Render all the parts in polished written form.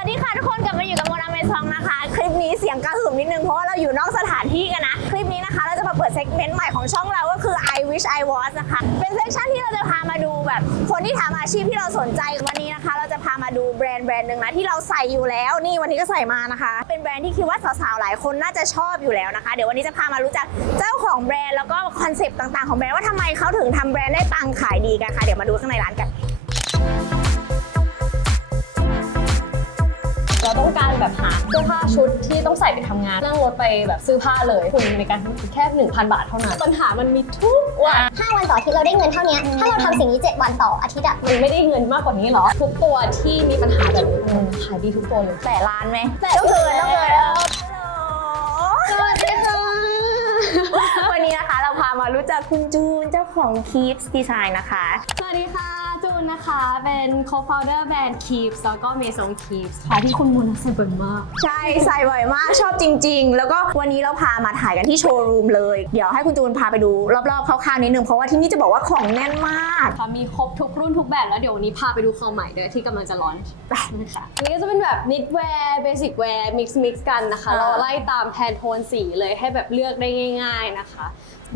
วัสดีค่ะทุกคนกลับมาอยู่กับโมนาเมซองนะคะคลิปนี้เสียงกระหึ่มนิดนึงเพราะว่าเราอยู่นอกสถานที่กันนะคลิปนี้นะคะเราจะมาเปิดเซกเมนต์ใหม่ของช่องเราก็คือ I wish I was นะคะเป็นเซกชันที่เราจะพามาดูแบบคนที่ทำอาชีพที่เราสนใจวันนี้นะคะเราจะพามาดูแบรนด์หนึ่งนะที่เราใส่อยู่แล้วนี่วันนี้ก็ใส่มานะคะเป็นแบรนด์ที่คิดว่าสาวๆหลายคนน่าจะชอบอยู่แล้วนะคะเดี๋ยววันนี้จะพามารู้จักเจ้าของแบรนด์แล้วก็คอนเซปต์ต่างๆของแบรนด์ว่าทำไมเขาถึงทำแบรนด์ได้ปังขายดีกันค่ะเดี๋ยวมาดูข้างในร้านกันเราต้องการแบบหาเสื้อผ้าชุดที่ต้องใส่ไปทำงานนั่งรถไปแบบซื้อผ้าเลยทุนในการซื้อแค่ 1,000 บาทเท่านั้นปัญหามันมีทุกวัน5 วันต่ออาทิตย์เราได้เงินเท่านี้ถ้าเราทำสิ่งนี้7 วันต่ออาทิตย์อะมันไม่ได้เงินมากกว่านี้หรอทุกตัวที่มีปัญหาแบบนี้ขายดีทุกตัวเลยแต่ร้านไหมต้องเกินสวัสดีค่ะวันนี้นะคะเราพามารู้จักคุณจูนเจ้าของ Keeps Design นะคะสวัสดีค่ะจูนนะคะเป็น co-founder แบรนด์ Keeps แล้วก็ Maison Keeps ค่ะที่คุณมูลใส่บ่อยมากใช่ใส่บ่อยมากชอบจริงๆแล้วก็วันนี้เราพามาถ่ายกันที่โชว์รูมเลยเดี๋ยวให้คุณจูนพาไปดูรอบๆคร่าวๆนิดนึงเพราะว่าที่นี่จะบอกว่าของแน่นมากค่ะมีครบทุกรุ่นทุกแบบแล้วเดี๋ยววันนี้พาไปดูของใหม่ด้วยที่กำลังจะลอนช์นะคะอันนี้ก็จะเป็นแบบ knitwear basic wear mix กันนะคะเราไล่ตามแพนโทนสีเลยให้แบบเลือกได้ง่ายๆนะคะ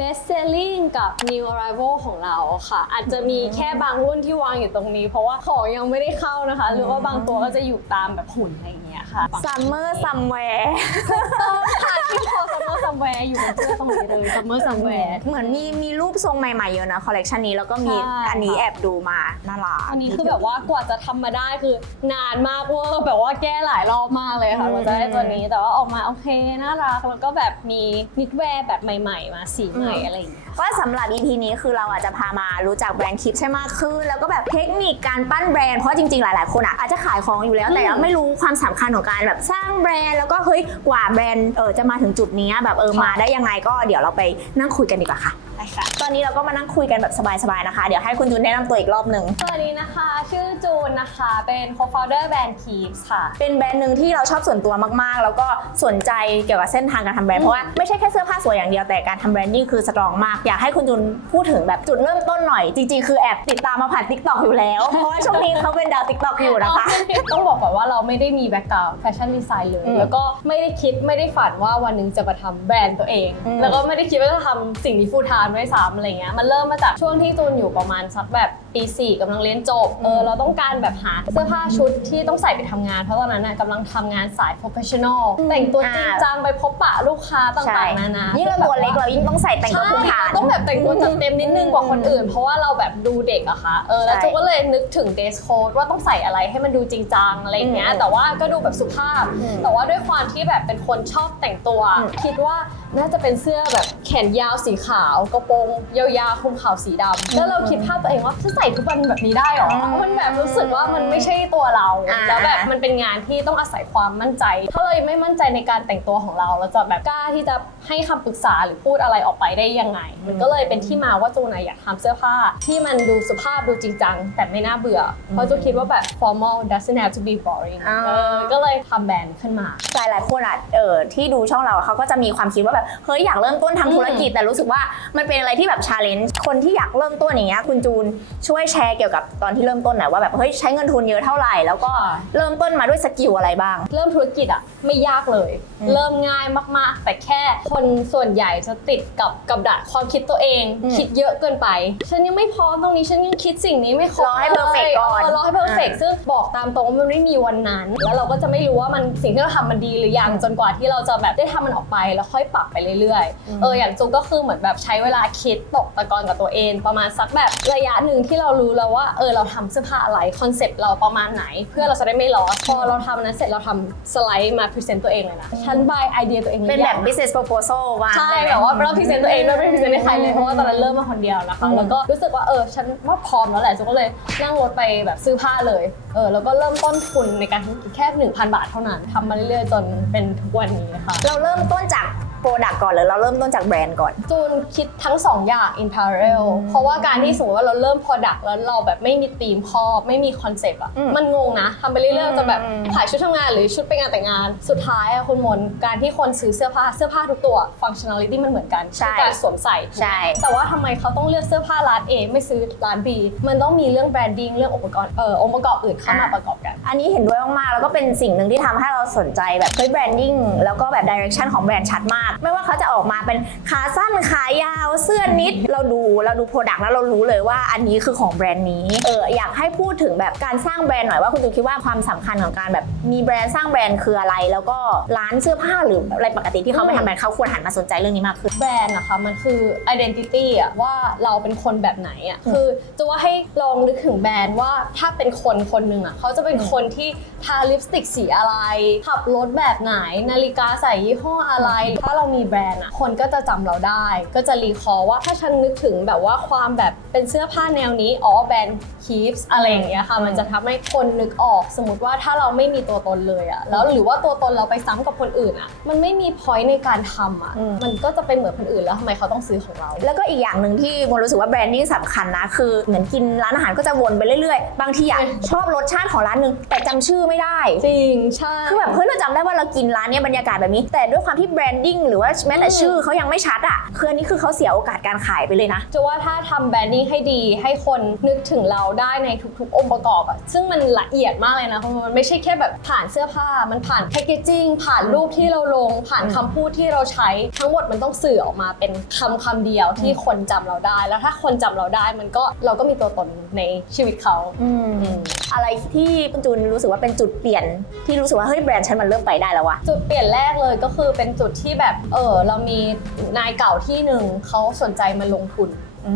best selling กับ new arrival ของเราค่ะอาจจะมีแค่บางรุ่นที่วางอยู่ตรงนี้เพราะว่าของยังไม่ได้เข้านะคะหรือว่าบางตัวก็จะอยู่ตามแบบหุ่นอะไรอย่างเงี้ยค่ะ summer somewhere ต้องค่ะที่พอ summer somewhere อยู่บนเสื้อตรงนี้เลย summer somewhere เหมือนมีรูปทรงใหม่ๆเยอะนะคอลเลกชันนี้แล้วก็มีอันนี้แอบดูมาน่ารักอันนี้คือแบบว่ากว่าจะทำมาได้คือนานมากเวอร์แบบว่าแก้หลายรอบมากเลยค่ะกว่าจะได้ตัวนี้แต่ว่าออกมาโอเคน่ารักแล้วก็แบบมี knitwear แบบใหม่ๆมาสีใหม่อะไรอย่างเงี้ยก็สำหรับ EP นี้คือเราอาจจะพามารู้จักแบรนด์Keepsให้มากขึ้นแล้วก็แบบเทคนิคการปั้นแบรนด์เพราะจริงๆหลายๆคนอาจจะขายของอยู่แล้วแต่ไม่รู้ความสำคัญของการแบบสร้างแบรนด์แล้วก็เฮ้ยกว่าแบรนด์จะมาถึงจุดนี้แบบมาได้ยังไงก็เดี๋ยวเราไปนั่งคุยกันดีกว่าค่ะตอนนี้เราก็มานั่งคุยกันแบบสบายๆนะคะเดี๋ยวให้คุณจูนแนะนำตัวอีกรอบหนึ่งสวัสดีนะคะชื่อจูนนะคะเป็น co-founder แบรนด์ Keeps ค่ะเป็นแบรนด์หนึ่งที่เราชอบส่วนตัวมากๆแล้วก็สนใจเกี่ยวกับเส้นทางการทำแบรนด์เพราะว่าไม่ใช่แค่เสื้อผ้าสวยอย่างเดียวแต่การทำแบรนดิ้งคือสตรองมากอยากให้คุณจูนพูดถึงแบบจุดเริ่มต้นหน่อยจริงๆคือแอบติดตามมาผ่าน TikTok อยู่แล้วเพราะว่าช่วงนี้เขาเป็นดาว TikTok อยู่นะคะต้องบอกก่อนว่าเราไม่ได้มีแบ็คกราวด์แฟชั่นดีไซน์เลยแล้วก็ไม่ได้คิดไม่ได้ฝันว่าวันหนึ่งจะมาทำแบรนด์ตัวเองแล้วก็ไม่ได้คิดว่าจะทำสิ่งนี้ฟูลไทม์ด้วยซ้ำอะไรเงี้ยมันเริ่มมาจากช่วงที่จูนอยู่ประมาณสักแบบปี 4กำลังเรียนจบเราต้องการแบบหาเสื้อผ้าชุดที่ต้องใส่ไปทำงานเพราะตอนนั้นกำลังทำงานสาย professional แต่งตัวจริงจังไปพบปะลูกค้าต่างๆนานายิ่งเราตัวเล็กเรายิ่งต้องใส่แต่งตัวพื้นฐานต้องแบบแต่งตัวจัดเต็มนิดนึงกว่าคนอื่นเพราะว่าเราแบบดูเด็กอะค่ะแล้วจูนก็เลยนึกถึง dress code ว่าต้องใส่อะไรให้มันดูจริงจังอะไรอย่างเงี้ยแต่ว่าก็ดูแบบสุภาพแต่ว่าด้วยความที่แบบเป็นคนชอบแต่งตัวคิดว่าน่าจะเป็นเสื้อแบบแขนยาวสีขาวกระโปรงยาวๆคลุมเข่าสีดำแล้วเราคิดภาพตัวเองว่าจะใส่ทุกวันแบบนี้ได้หรอมันแบบรู้สึกว่ามันไม่ใช่ตัวเราแล้วแบบมันเป็นงานที่ต้องอาศัยความมั่นใจถ้าเราไม่มั่นใจในการแต่งตัวของเราเราจะแบบกล้าที่จะให้คำปรึกษาหรือพูดอะไรออกไปได้ยังไงมันก็เลยเป็นที่มาว่าจูนอยากทำเสื้อผ้าที่มันดูสุภาพดูจริงจังแต่ไม่น่าเบื่อเพราะจูนคิดว่าแบบ formal doesn't have to be boring ก็เลยทำแบรนด์ขึ้นมาหลายๆคนที่ดูช่องเราเขาก็จะมีความคิดว่าแบบเฮ้ยอยากเริ่มต้นทำธุรกิจแต่รู้สึกว่ามันเป็นอะไรที่แบบ challenge คนที่อยากเริ่มต้นอย่างเงี้ยคุณจูนช่วยแชร์เกี่ยวกับตอนที่เริ่มต้นหน่อยว่าแบบเฮ้ยใช้เงินทุนเยอะเท่าไหร่แล้วก็เริ่มต้นมาด้วยสกิลอะไรบ้างเริ่มธุรกิจไม่ยากเลยเริ่มง่ายมากๆแต่แค่คนส่วนใหญ่จะติดกับดักความคิดตัวเองคิดเยอะเกินไปฉันยังไม่พร้อมตรงนี้ฉันยังคิดสิ่งนี้ไม่ครบรอให้เพอร์เฟกต์ก่อนรอให้เพอร์เฟกต์ซึ่งบอกตามตรงว่ามันไม่มีวันนั้นแล้วเราก็จะไม่รู้ว่ามันสิ่งที่เราทำมันดีหรือยังจนกว่าที่เราจะแบบได้ทำมันออกไปแล้วค่อยปรับไปเรื่อยๆอย่างจูนก็คือเหมือนแบบใช้เวลาคิดตกตะกอนกับตัวเองประมาณสักแบบระยะหนึ่งที่เรารู้แล้วว่าเราทำเสื้อผ้าอะไรคอนเซ็ปต์เราประมาณไหนเพื่อเราจะได้ไม่ลอสพอเราทำนั้นเสร็จเราทำสไลด์มาพรีเซนต์ตัวเองเลยนะฉันบายไอเดียตัวเองเป็นแบบ business proposal ว่าใช่แบบว่าเราพรีเซนต์ตัวเองไม่ได้พรีเซนต์ให้ใครเลยเพราะว่าตอนนั้นเริ่มมาคนเดียวนะคะแล้วก็รู้สึกว่าฉันว่าพร้อมแล้วแหละจูนก็เลยนั่งรถไปแบบซื้อผ้าเลยแล้วก็เริ่มต้นทุนในการธุรกิจแค่ 1,000 บาทเท่านั้นทำมาเรื่อยๆจนเป็นทุกวันนี้ค่ะเราเริ่มต้นจากโปรดักต์ก่อนหรือเราเริ่มต้นจากแบรนด์ก่อนจูนคิดทั้ง2อย่าง in parallel เพราะว่าการที่สมมติว่าเราเริ่ม product แล้วเราแบบไม่มีธีมครอบไม่มีคอนเซปต์มันงงนะทำไปเรื่อยๆจะแบบขายชุดทำงานหรือชุดไปงานแต่งงานสุดท้ายคุณมนการที่คนซื้อเสื้อผ้าทุกตัว functionality มันเหมือนกันคือการสวมใส่แต่ว่าทำไมเขาต้องเลือกเสื้อผ้าร้าน A ไม่ซื้อร้าน B มันต้องมีเรื่อง branding เรื่ององค์ประกอบอื่นเข้ามาประกอบกัน อันนี้เห็นด้วยมากๆแล้วก็เป็นสิ่งหนึ่งที่ทำให้เราสนใจแบบเฮ้ยแบรนดิ้งแล้วก็แบบดิเรกชันของแบรนด์ชัดมากไม่ว่าเขาจะออกมาเป็นขาสั้นขายาวเสื้อนิดเราดูโปรดักต์แล้วเรารู้เลยว่าอันนี้คือของแบรนด์นี้อยากให้พูดถึงแบบการสร้างแบรนด์หน่อยว่าคุณตูนคิดว่าความสำคัญของการแบบมีแบรนด์สร้างแบรนด์คืออะไรแล้วก็ร้านเสื้อผ้าหรืออะไรปกติที่เขาไม่ทำแบรนด์เขาควรหันมาสนใจเรื่องนี้มากขึ้นแบรนด์นะคะมันคือ identity อะว่าเราเป็นคนแบบไหนอะคือจะว่าให้ลองนึกถึงแบรนด์ว่าถ้าเป็นคนคนหนึ่งอะเขาจะเป็นคนที่ทาลิปสติกสีอะไรขับรถแบบไหนนาฬิกาใส่ยี่ห้ออะไรถ้าเรามีแบรนด์อะคนก็จะจำเราได้ก็จะรีคอร์ว่าถ้าฉันนึกถึงแบบว่าความแบบเป็นเสื้อผ้าแนวนี้แบรนด์ Keeps อะไรอย่างเงี้ยค่ะมันจะทำให้คนนึกออกสมมติว่าถ้าเราไม่มีตัวตนเลยอะแล้วหรือว่าตัวตนเราไปซ้ำกับคนอื่นอะมันไม่มี point ในการทำอะมันก็จะเป็นเหมือนคนอื่นแล้วทำไมเขาต้องซื้อของเราแล้วก็อีกอย่างหนึ่งที่โมรู้สึกว่าแบรนดิ้งสำคัญนะคือเหมือนกินร้านอาหารก็จะวนไปเรื่อยๆบางทีอะชอบรสชาติของร้านนึงแต่จำชื่อไม่ได้จริงใช่คือแบบเฮ้ยเราจำได้ว่าเรากินร้านนี้บรรยากาศแบบนี้แต่ด้วยความที่แบรนดิ้งหรือว่าแม้แต่ชื่อเขายังไม่ชัดอะคืออันนี้คือเขาเสียโอกาสการขายไปเลยนะจะว่าถ้าทำแบรนดิ้งให้ดีให้คนนึกถึงเราได้ในทุกๆองค์ประกอบอะซึ่งมันละเอียดมากเลยนะเพราะมันไม่ใช่แค่แบบผ่านเสื้อผ้ามันผ่านแพคเกจจิ้งผ่านรูปที่เราลงผ่านคำพูดที่เราใช้ทั้งหมดมันต้องสื่อออกมาเป็นคำเดียวที่คนจำเราได้แล้วถ้าคนจำเราได้มันก็เราก็มีตัวตนในชีวิตเขาอะไรที่คุณจูนรู้สึกว่าเป็นจุดเปลี่ยนที่รู้สึกว่าเฮ้ยแบรนด์ฉันมันเริ่มไปได้แล้ววะจุดเปลี่ยนแรกเลยก็คือเป็นจุดที่แบบเรามีนายเก่าที่หนึ่งเขาสนใจมาลงทุน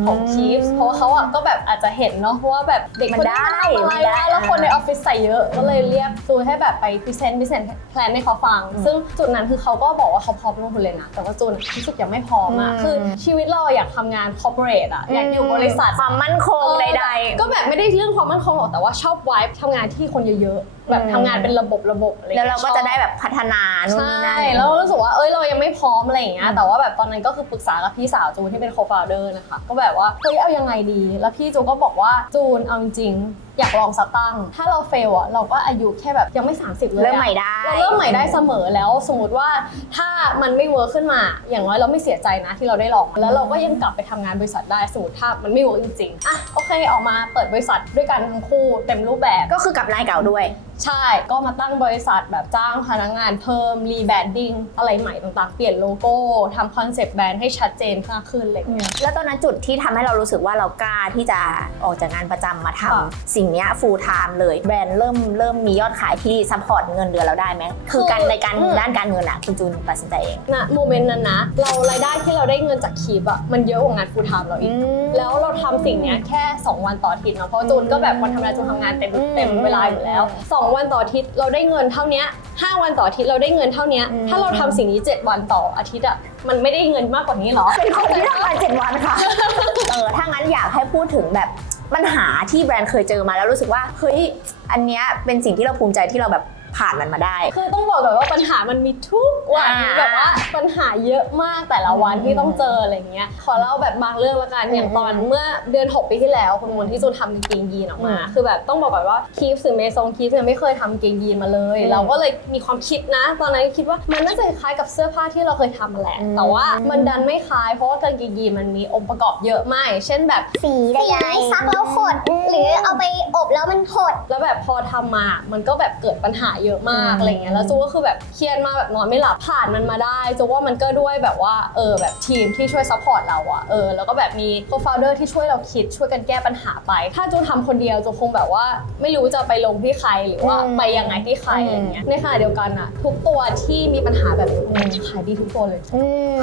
ของ Keeps เพราะว่าเขาก็แบบอาจจะเห็นเนาะเพราะว่าแบบเด็กคนนี้มันทำอะไรแล้วคนในออฟฟิศใส่เยอะก็เลยเรียกจูนให้แบบไปพรีเซนต์ business plan ให้เขาฟังซึ่งจุดนั้นคือเขาก็บอกว่าเขาพร้อมลงทุนเลยนะแต่ว่าจูนรู้สึกยังไม่พร้อมอะคือชีวิตเราอยากทำงาน corporate อะอยากอยู่บริษัทความมั่นคงใดๆก็แบบไม่ได้เรื่องความมั่นคงหรอกแต่ว่าชอบไวบ์ทำงานที่คนเยอะๆแบบทำงานเป็นระบบอะไรแล้วเราก็จะได้แบบพัฒนานู่นนี่นั่นแล้วรู้สึกว่าเรายังไม่พร้อมอะไรอย่างเงี้ยแต่ว่าแบบตอนนั้นก็คือปรึกษากับพี่สาวจูนที่เป็น co-founder นะคะก็แบบว่าเอายังไงดีแล้วพี่จูนก็บอกว่าจูนเอาจริงอยากลองสตั้งถ้าเราเฟลเราก็อายุแค่แบบยังไม่30เลยเริ่มใหม่ได้เราเริ่มใหม่ได้เสมอแล้วสมมติว่าถ้ามันไม่เวิร์คขึ้นมาอย่างน้อยเราไม่เสียใจนะที่เราได้ลองแล้วเราก็ยังกลับไปทำงานบริษัทได้สมมติถ้ามันไม่เวิร์คจริงๆโอเคออกมาเปิดบริษัทด้วยกันทั้งคู่เต็มรูปแบบก็คือกับนายเก่าด้วยใช่ก็มาตั้งบริษัทแบบจ้างพนักงานเพิ่มรีแบรนดิ้งอะไรใหม่ต่างๆเปลี่ยนโลโก้ทำคอนเซปต์แบรนด์ให้ชัดเจนมากขึ้นอะไรอย่างเงี้ยแล้วตอนนั้นจุดที่ทำให้เรารู้สึกว่าเรากล้าที่จะออกจากงานประจำมาทำสิ่งนี้ full time เลยแบรนด์เริ่มมียอดขายที่ซัพพอร์ตเงินเดือนเราได้ไหมคือการในการด้านการเงินอะคุณจูนตัดสินใจเองณโมเมนต์นั้นนะเรารายได้ที่เราได้เงินจากคลิปอะมันเยอะกว่างาน full time เราอีกแล้วเราทำสิ่งนี้แค่2วันต่ออาทิตย์เนาะเพราะจูนก็แบบวันธรรมดาจูนทำงานเต็มเวลาอยู่แล้ว2วันต่ออาทิตย์เราได้เงินเท่านี้5วันต่ออาทิตย์เราได้เงินเท่านี้ถ้าเราทำสิ่งนี้7วันต่ออาทิตย์อะมันไม่ได้เงินมากกว่านี้หรอเป็นคนที่ทำงาน7วันค่ะถ้างั้นอยากให้พูดถึงแบบปัญหาที่แบรนด์เคยเจอมาแล้วรู้สึกว่าเฮ้ยอันเนี้ยเป็นสิ่งที่เราภูมิใจที่เราแบบผ่านมันมาได้คือต้องบอกก่อนว่าปัญหามันมีทุกวันแบบว่าปัญหาเยอะมากแต่ละวันที่ต้องเจออะไรเงี้ยขอเล่าแบบบางเรื่องละกันอย่างตอนเมื่อเดือน6 ปีที่แล้วคุณมนที่จูนทำกางเกงยีนออกมาคือแบบต้องบอกก่อนว่าคีฟหรือเมซงคีฟยังไม่เคยทำกางเกงยีนมาเลยเราก็เลยมีความคิดนะตอนนั้นคิดว่ามันน่าจะคล้ายกับเสื้อผ้าที่เราเคยทำมาแหละแต่ว่ามันดันไม่คล้ายเพราะว่ากางเกงยีนมันมีองค์ประกอบเยอะมากเช่นแบบสีซักแล้วขดหรือเอาไปอบแล้วมันขดแล้วแบบพอทำมามันก็แบบเกิดปัญหาเยอะมากอะไรเงี้ยแล้วจูก็คือแบบเครียดมากแบบนอนไม่หลับผ่านมันมาได้จูว่ามันก็ด้วยแบบว่าแบบทีมที่ช่วยซัพพอร์ตเราอะแล้วก็แบบมีโคฟาวเดอร์ที่ช่วยเราคิดช่วยกันแก้ปัญหาไปถ้าจูทำคนเดียวจูคงแบบว่าไม่รู้จะไปลงที่ใครหรือว่าไปยังไงที่ใครอะไรเงี้ยในขณะเดียวกันอะทุกตัวที่มีปัญหาแบบขายดีทุกตัวเลย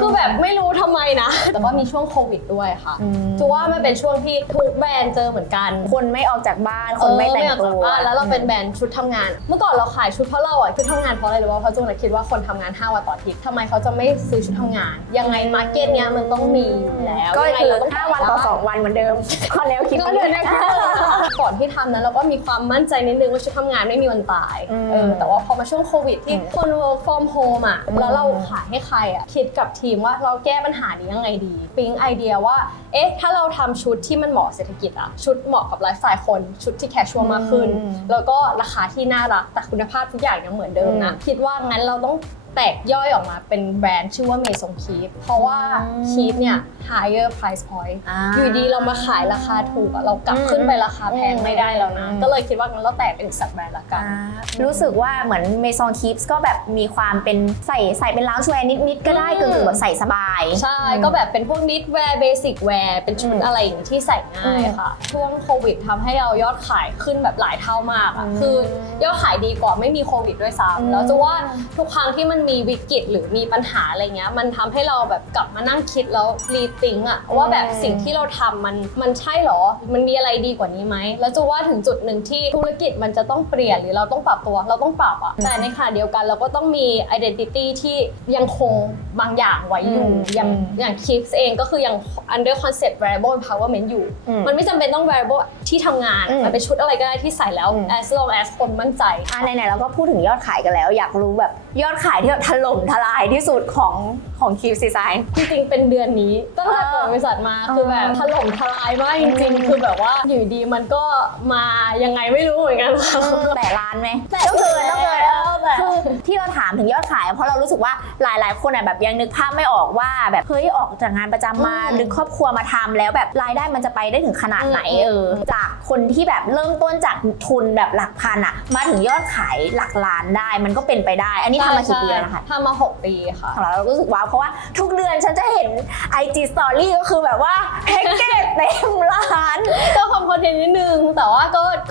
คือแบบไม่รู้ทำไมนะแต่ว่ามีช่วงโควิดด้วยค่ะจูว่ามันเป็นช่วงที่ทุกแบรนด์เจอเหมือนกันคนไม่ออกจากบ้านคนไม่แต่งตัวแล้วเราเป็นแบรนด์ชุดทำงานเมื่อก่อนเราขายชุดเพราะเราอะชุดทำงานเพราะอะไรหรือว่าเพราะจูนคิดว่าคนทำงาน5 วันต่ออาทิตย์ทำไมเขาจะไม่ซื้อชุดทำงานยังไงมาร์เก็ตเนี้ยมันต้องมีแล้วก็คือ5 วันต่อ2 วันเหมือนเดิมข้อแนวคิดก็เลยก่อนที่ทำนั้นเราก็มีความมั่นใจนิดนึงว่าชุดทำงานไม่มีวันตายแต่ว่าพอมาช่วงโควิดที่คน work from home อะแล้วเราขายให้ใครอะคิดกับทีมว่าเราแก้ปัญหานี้ยังไงดีปิ๊งไอเดียว่าถ้าเราทำชุดที่มันเหมาะเศรษฐกิจอะชุดเหมาะกับไลฟ์สไตล์คนชุดที่แคชชวลมากขึ้นแล้วก็ราคาที่น่ารักแต่คุณภาพทุกอย่างยังเหมือนเดิมนะคิดว่างั้นเราต้อง แตกย่อยออกมาเป็นแบรนด์ชื่อว่าเมซงคีฟเพราะว่าคีฟเนี่ย higher price point อยู่ดีเรามาขายราคาถูกอะเรากลับขึ้นไปราคาแพงไม่ได้แล้วนะก็เลยคิดว่างั้นเราแตกเป็นอีกสักแบรนด์ละกันรู้สึกว่าเหมือนเมซองคีฟส์ก็แบบมีความเป็นใส่เป็นลาวช์แวร์นิดๆก็ได้กึ่งๆแบบใส่สบายใช่ก็แบบเป็นพวกนิดแวร์เบสิกแวร์เป็นชุดอะไรอย่างนี้ที่ใส่ง่ายค่ะช่วงโควิดทำให้เรายอดขายขึ้นแบบหลายเท่ามากอะคือยอดขายดีกว่าไม่มีโควิดด้วยซ้ำแล้วจะว่าทุกครั้งที่มันมีวิกฤตหรือมีปัญหาอะไรเงี้ยมันทำให้เราแบบกลับมานั่งคิดแล้วรีทิงอะว่าแบบสิ่งที่เราทำมันใช่หรอมันมีอะไรดีกว่านี้ไหมแล้วจะว่าถึงจุดหนึ่งที่ธุรกิจมันจะต้องเปลี่ยนหรือเราต้องปรับตัวเราต้องปรับอะแต่ในขณะเดียวกันเราก็ต้องมี identity ที่ยังคงบางอย่างไว้อยู่อย่าง Keeps เองก็คือยัง under concept variable empowerment อยู่มันไม่จำเป็นต้อง variable ที่ทำงานมันเป็นชุดอะไรก็ได้ที่ใส่แล้ว as long as คนมั่นใจไหนๆเราก็พูดถึงยอดขายกันแล้วอยากรู้แบบยอดขายที่แบบถล่มทลายที่สุดของ Keeps Design จริงๆเป็นเดือนนี้ตั้งแต่เปิดบริษัทมาคือแบบถล่มทลายมากจริงๆคือแบบว่าอยู่ดีมันก็มายังไงไม่รู้เหมือนกันแต่ล้านไหมต้องเกินคือที่เราถามถึงยอดขายเพราะเรารู้สึกว่าหลายๆคนแบบยังนึกภาพไม่ออกว่าแบบเฮ้ยออกจากงานประจำมาดึงครอบครัวมาทำแล้วแบบรายได้มันจะไปได้ถึงขนาดไหนจากคนที่แบบเริ่มต้นจากทุนแบบหลักพันมาถึงยอดขายหลักล้านได้มันก็เป็นไปได้อันนี้ทำมากี่ปีแล้วนะคะทำมา6 ปีค่ะเรารู้สึกว้าวเพราะว่าทุกเดือนฉันจะเห็น IG Story ก็คือแบบว่าแพ็กเกจเต็มร้านก็ทำคอนเทนต์นิดนึงแต่ว่า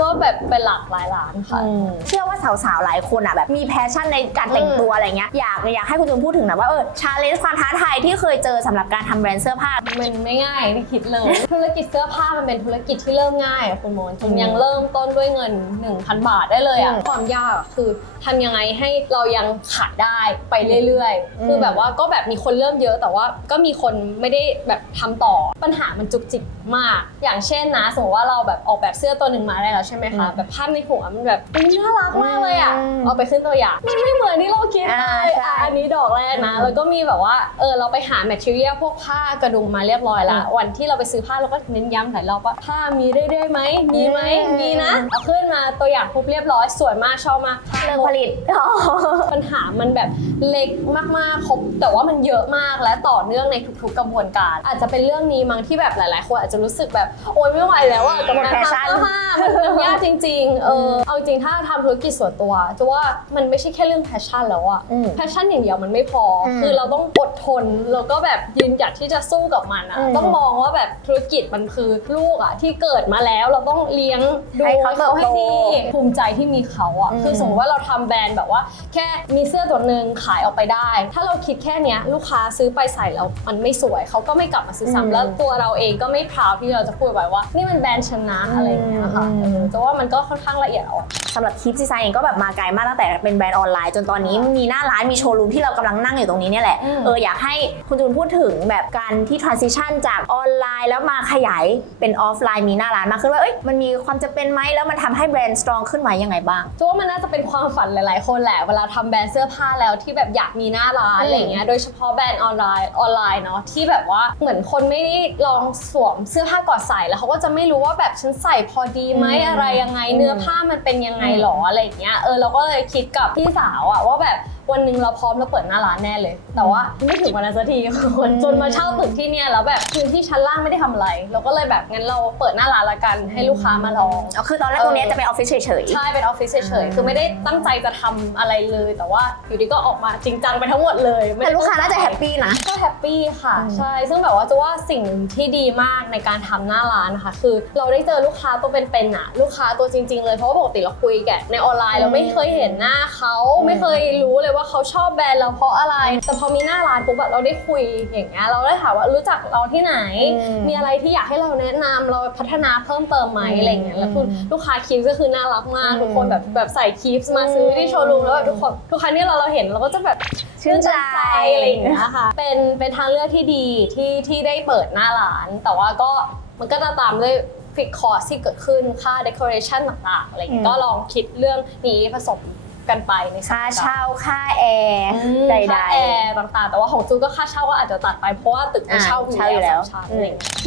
ก็แบบเป็นหลักหลายล้านค่ะเชื่อว่าสาวๆหลายคนแบบมีแพชชั่นในการแต่งตัวอะไรเงี้ยอยากให้คุณจูนพูดถึงนะว่าชาเลนจ์ความท้าทายที่เคยเจอสำหรับการทำแบรนด์เสื้อผ้ามันไม่ง่ายที่คิดเลยธุรกิจเสื้อผ้ามันเป็นธุรกิจที่เริ่มง่ายคุณมนต์ยังเริ่มต้นด้วยเงิน 1,000 บาทได้เลยความยากคือทำยังไงให้เรายังขายได้ไปเรื่อยๆคือแบบว่าก็แบบมีคนเริ่มเยอะแต่ว่าก็มีคนไม่ได้แบบทำต่อปัญหามันจุกจิกมากอย่างเช่นนะสมมติว่าเราแบบออกแบบเสื้อตัวหนึ่งมาได้แล้วใช่ไหมคะแบบภาพในหัวมันแบบน่ารักมากเลยเอาไปขึ้นตัวอย่างมันไม่เหมือนที่เราคิดเลยอันนี้ดอกแรกนะแล้วก็มีแบบว่าเราไปหาแมทเทอเรียลพวกผ้ากระดุมมาเรียบร้อยแล้ววันที่เราไปซื้อผ้าเราก็เน้นย้ำหลายรอบว่าผ้ามีเรื่อยๆไหมมีไหมมีนะเอาขึ้นมาตัวอย่างปุ๊บเรียบร้อยสวยมากชอบมากเรื่องผลิตปัญหามันแบบเล็กมากๆครบแต่ว่ามันเยอะมากและต่อเนื่องในทุกๆกระบวนการอาจจะเป็นเรื่องนี้มั้งที่แบบหลายๆคนอาจจะรู้สึกแบบโอ๊ยไม่ไหวแล้วกับการทำเสื้อผ้ามันยากจริงๆเอาจริงถ้าทำธุรกิจส่วนตัวจะว่ามันไม่ใช่แค่เรื่องแพชชั่นแล้วแพชชั่นอย่างเดียวมันไม่พอคือเราต้องอดทนแล้วก็แบบยืนหยัดที่จะสู้กับมันต้องมองว่าแบบธุรกิจมันคือลูกที่เกิดมาแล้วเราต้องเลี้ยงดูเขาให้ดีภูมิใจที่มีเขาคือสมมติว่าเราทำแบรนด์แบบว่าแค่มีเสื้อตัวนึงขายออกไปได้ถ้าเราคิดแค่เนี้ยลูกค้าซื้อไปใส่แล้วมันไม่สวยเขาก็ไม่กลับมาซื้อซ้ำแล้วตัวเราเองก็ไม่พราวที่เราจะพูดไว้ว่านี่มันแบรนด์ชนะอะไรอย่างเงี้ยค่ะแต่ว่ามันก็ค่อนข้างละเอียดอ่อนสำหรับ Keeps Design เองก็แบบมาไกลมากตั้งแต่เป็นแบรนด์ออนไลน์จนตอนนี้มีหน้าร้านมีโชว์รูมที่เรากำลังนั่งอยู่ตรงนี้เนี่ยแหละอยากให้คุณจูนพูดถึงแบบการที่ transition จากออนไลน์แล้วมาขยายเป็นออฟไลน์มีหน้าร้านมากขึ้นว่ามันมีความจำเป็นไหมแล้วมันทำให้แบรนด์ strong ขึ้นไหมยังไงบ้างจูว่ามันน่าจะเป็นความฝันหลายๆคนแหละเวลาทำแบรนด์เสื้อผ้าแล้วที่แบบอยากมีหน้าร้านอะไรเงี้ยโดยเฉพาะแบรนด์ออนไลน์เนาะที่แบบว่าเหมือนคนไม่ได้ลองสวมเสื้อผ้าก่อนใส่แล้วเขาก็จะไม่รู้ว่าแบบฉันใส่พอดีไหมอะไรยังไงเนื้อผ้ามันเป็นยังไงหรออะไรเงี้ยเราก็เลยคิดกับพี่สาวว่าแบบวันหนึ่งเราพร้อมเราเปิดหน้าร้านแน่เลยแต่ว่าไม่ถึงวันนั้นสักทีจนมาเช่าตึกที่เนี่ยแล้วแบบพื้นที่ชั้นล่างไม่ได้ทำอะไรเราก็เลยแบบงั้นเราเปิดหน้าร้านละกันให้ลูกค้ามาลองคือตอนแรกตรงนี้จะเป็นออฟฟิศเฉยๆใช่เป็นออฟฟิศเฉยๆคือไม่ได้ตั้งใจจะทำอะไรเลยแต่ว่าอยู่ดีก็ออกมาจริงจังไปทั้งหมดเลยแต่ลูกค้าน่าจะแฮปปี้นะก็แฮปปี้ค่ะใช่ซึ่งแบบว่าจะว่าสิ่งที่ดีมากในการทำหน้าร้านนะคะคือเราได้เจอลูกค้าตัวเป็นๆลูกค้าตัวจริงๆเลยเพราะว่าปกติเราคุยกันในออนไลน์เราไม่เคยเห็นหน้าเขาไม่เคยรู้เลยว่าเขาชอบแบรนด์เราเพราะอะไรแต่พอมีหน้าร้านปุ๊บเราได้คุยอย่างเงี้ยเราได้ถามว่ารู้จักเราที่ไหนมีอะไรที่อยากให้เราแนะนำเราพัฒนาเพิ่มเติมไหมอะไรเงี้ยแล้วลูกค้าคีฟก็คือน่ารักมากทุกคนแบบใส่คีฟมาซื้อที่โชว์รูมแล้วทุกครั้งที่เราเห็นเราก็จะแบบชื่นใจอะไรอย่างเงี้ยค่ะเป็นทางเลือกที่ดีที่ได้เปิดหน้าร้านแต่ว่าก็มันก็จะตามด้วยฟิกคอร์สที่เกิดขึ้นค่าเดคอเรชั่นต่างๆอะไรอย่างเงี้ยก็ลองคิดเรื่องนี้ผสมกันไปในค่าเช่าค่าแอร์ใดๆค่าแอร์ต่างๆแต่ว่าของจูนก็ค่าเช่าก็อาจจะตัดไปเพราะว่าตึกมันเช่าอยู่แล้ว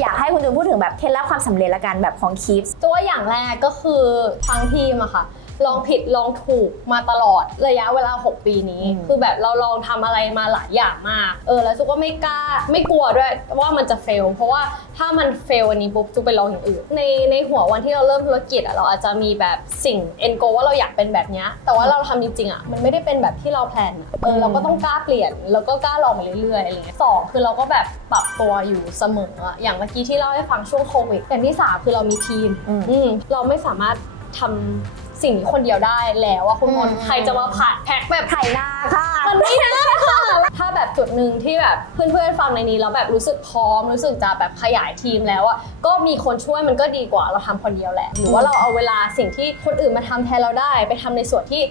อยากให้คุณจูนพูดถึงแบบเคล็ดลับความสำเร็จละกันแบบของ Keeps ตัวอย่างแรกก็คือทั้งทีมอะค่ะ ลองผิดลองถูกมาตลอดระยะเวลา6 ปีนี้คือแบบเราลองทำอะไรมาหลายอย่างมากแล้วจุกก็ไม่กลัวด้วยว่ามันจะเฟลเพราะว่าถ้ามันเฟลอันนี้ปุ๊บจุกไปลองอย่างอื่นในหัววันที่เราเริ่มธุรกิจเราอาจจะมีแบบสิ่ง end goal ว่าเราอยากเป็นแบบนี้แต่ว่าเราทำจริงๆมันไม่ได้เป็นแบบที่เราแพลนเราก็ต้องกล้าเปลี่ยนแล้วก็กล้าลองไปเรื่อยๆอะไรเงี้ย2คือเราก็แบบปรับตัวอยู่เสมออย่างเมื่อกี้ที่เล่าให้ฟังช่วงโควิดอย่างที่3คือเรามีทีมเราไม่สามารถทำสิ่งนี้คนเดียวได้แล้วว่าคุณคนใครจะมาผัดแพ็คแบบไถนาค่ะ มันไม่ได้ค่ะถ้าแบบจุดหนึ่งที่แบบเพื่อนๆฟังในนี้แล้วแบบรู้สึกพร้อมรู้สึกจะแบบขยายทีมแล้วอ่ะก็มีคนช่วยมันก็ดีกว่าเราทำคนเดียวแหละหรือว่าเราเอาเวลาสิ่งที่คนอื่นมาทำแทนเราได้ไปทำในส่วนที่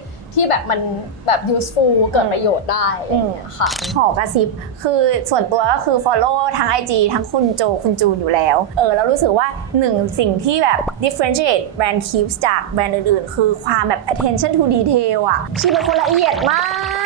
แบบมันแบบ useful เกิดประโยชน์ได้อะไรอย่างเงี้ยค่ะขอกระซิบคือส่วนตัวก็คือ follow ทั้ง IG ทั้งคุณโจคุณจูนอยู่แล้วแล้วรู้สึกว่า1สิ่งที่แบบ differentiate brand Keeps จากแบรนด์อื่นๆคือความแบบ attention to detail อ่ะที่เป็นคนละเอียดมา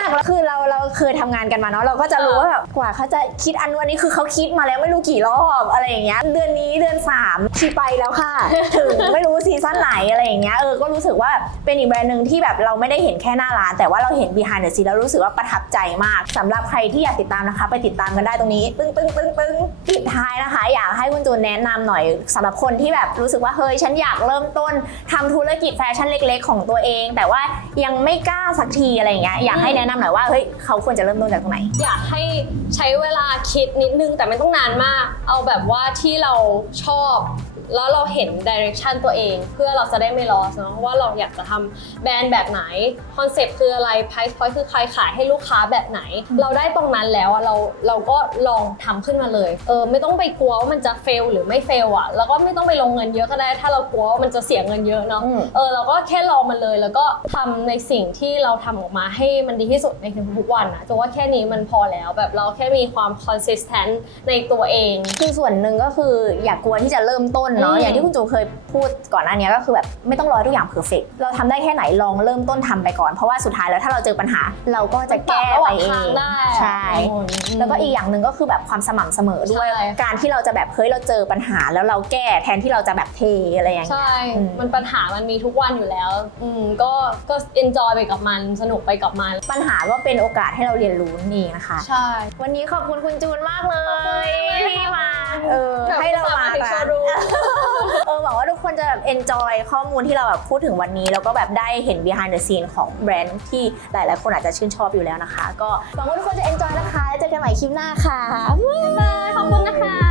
กแล้วคือเราเคยทำงานกันมาเนาะเราก็จะรู้ว่าแบบกว่าเขาจะคิดอันนี้คือเขาคิดมาแล้วไม่รู้กี่รอบอะไรอย่างเงี้ยเดือนนี้เดือน3ที่ไปแล้วค่ะ ถึงไม่รู้ซีซั่นไหนอะไรอย่างเงี้ยก็รู้สึกว่าเป็นอีกแบรนด์นึงที่แบบเราไม่ได้เห็นแค่หน้าร้านแต่ว่าเราเห็น behind the scene แล้วรู้สึกว่าประทับใจมากสำหรับใครที่อยากติดตามนะคะไปติดตามกันได้ตรงนี้ตึ้งปิดท้ายนะคะอยากให้คุณจูนแนะนำหน่อยสำหรับคนที่แบบรู้สึกว่าเฮ้ยฉันอยากเริ่มต้นทำธุรกิจแฟชั่นเล็กๆของตัวเองแต่ว่ายังไม่กล้าสักทีอะไรอย่างเงี้ยอยากให้แนะนำหน่อยว่าเฮ้ยเขาควรจะเริ่มต้นจากตรงไหนอยากให้ใช้เวลาคิดนิดนึงแต่ไม่ต้องนานมากเอาแบบว่าที่เราชอบแล้วเราเห็น direction ตัวเองเพื่อเราจะได้ไม่ loss เนาะว่าเราอยากจะทำแบรนด์แบบไหนคอนเซ็ปต์คืออะไร price point คือใครขายให้ลูกค้าแบบไหนเราได้ตรงนั้นแล้วเราก็ลองทำขึ้นมาเลยไม่ต้องไปกลัวว่ามันจะ fail หรือไม่ fail อ่ะแล้วก็ไม่ต้องไปลงเงินเยอะก็ได้ถ้าเรากลัวว่ามันจะเสียเงินเยอะเนาะเราก็แค่ลองมันเลยแล้วก็ทำในสิ่งที่เราทำออกมาให้มันดีที่สุดในทุกๆวันนะจนว่าแค่นี้มันพอแล้วแบบเราแค่มีความ consistent ในตัวเองคือส่วนหนึ่งก็คืออย่ากลัวที่จะเริ่มต้นเนาะอย่างที่คุณจูเคยพูดก่อนหน้านี้ก็คือแบบไม่ต้องรอทุกอย่างเพอร์เฟกต์เราทำได้แค่ไหนลองเริ่มต้นทำไปก่อนเพราะว่าสุดท้ายแล้วถ้าเราเจอปัญหาเราก็จะแก้ไปเองใช่แล้วก็อีกอย่างหนึ่งก็คือแบบความสม่ำเสมอด้วยการที่เราจะแบบเฮ้ยเราเจอปัญหาแล้วเราแก้แทนที่เราจะแบบเทอะไรอย่างเงี้ยใช่มันปัญหามันมีทุกวันอยู่แล้วก็ enjoy ไปกับมันสนุกไปกับมันปัญหาก็เป็นโอกาสให้เราเรียนรู้นี่นะคะใช่วันนี้ขอบคุณคุณจูนมากเลยที่มาให้เรามากันหวังว่าทุกคนจะแบบ enjoy ข้อมูลที่เราแบบพูดถึงวันนี้แล้วก็แบบได้เห็น behind the scene ของแบรนด์ที่หลายๆคนอาจจะชื่นชอบอยู่แล้วนะคะก็หวังว่าทุกคนจะ enjoy นะคะเจอกันใหม่คลิปหน้าค่ะบ๊ายบายขอบคุณนะคะ